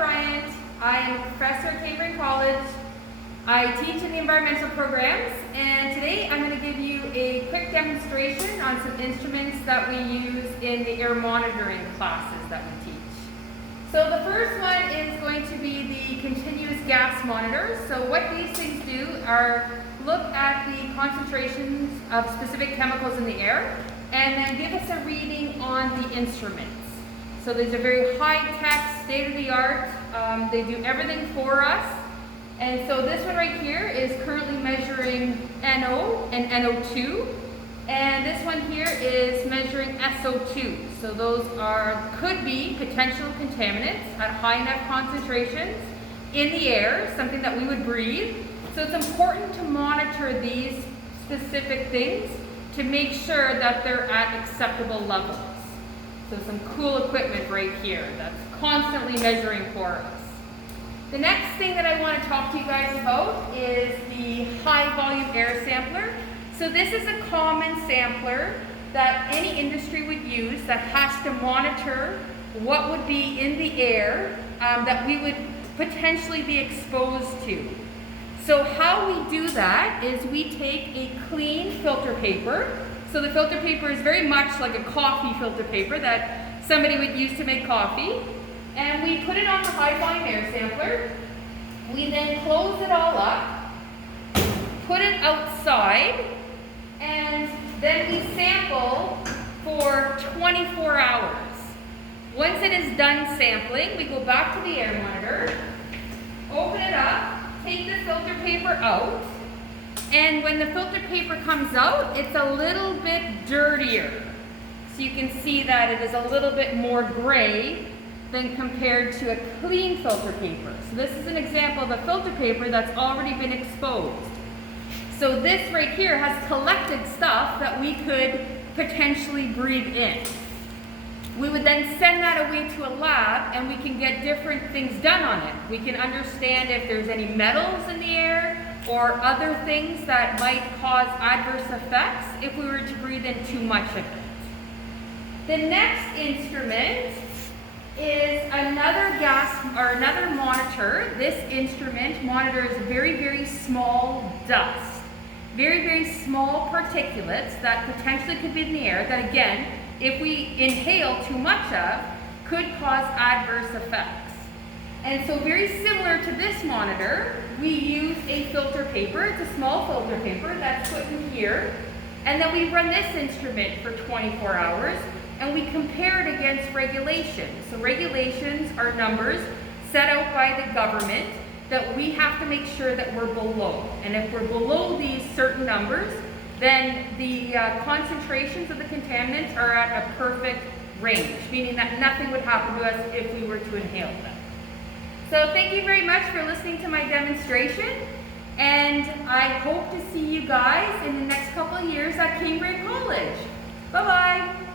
Bryant. I am a professor at Cambrian College. I teach in the environmental programs, and today I'm going to give you a quick demonstration on some instruments that we use in the air monitoring classes that we teach. So the first one is going to be the continuous gas monitor. So what these things do are look at the concentrations of specific chemicals in the air and then give us a reading on the instruments. So these are very high-tech, state-of-the-art. They do everything for us. And so this one right here is currently measuring NO and NO2. And this one here is measuring SO2. So those could be potential contaminants at high enough concentrations in the air, something that we would breathe. So it's important to monitor these specific things to make sure that they're at acceptable levels. So some cool equipment right here that's constantly measuring for us. The next thing that I want to talk to you guys about is the high volume air sampler. So this is a common sampler that any industry would use that has to monitor what would be in the air that we would potentially be exposed to. So how we do that is we take a clean filter paper. So the filter paper is very much like a coffee filter paper that somebody would use to make coffee. And we put it on the high volume air sampler. We then close it all up, put it outside, and then we sample for 24 hours. Once it is done sampling, we go back to the air monitor, open it up, take the filter paper out, and when the filter paper comes out, it's a little bit dirtier. So you can see that it is a little bit more gray than compared to a clean filter paper. So this is an example of a filter paper that's already been exposed. So this right here has collected stuff that we could potentially breathe in. We would then send that away to a lab and we can get different things done on it. We can understand if there's any metals in the air or other things that might cause adverse effects if we were to breathe in too much of it. The next instrument is another another monitor. This instrument monitors very, very small dust, very, very small particulates that potentially could be in the air that, again, if we inhale too much of, could cause adverse effects. And so very similar to this monitor, we use a filter paper. It's a small filter paper that's put in here. And then we run this instrument for 24 hours and we compare it against regulations. So regulations are numbers set out by the government that we have to make sure that we're below. And if we're below these certain numbers, then the concentrations of the contaminants are at a perfect range, meaning that nothing would happen to us if we were to inhale them. So thank you very much for listening to my demonstration, and I hope to see you guys in the next couple of years at Cambrian College. Bye-bye.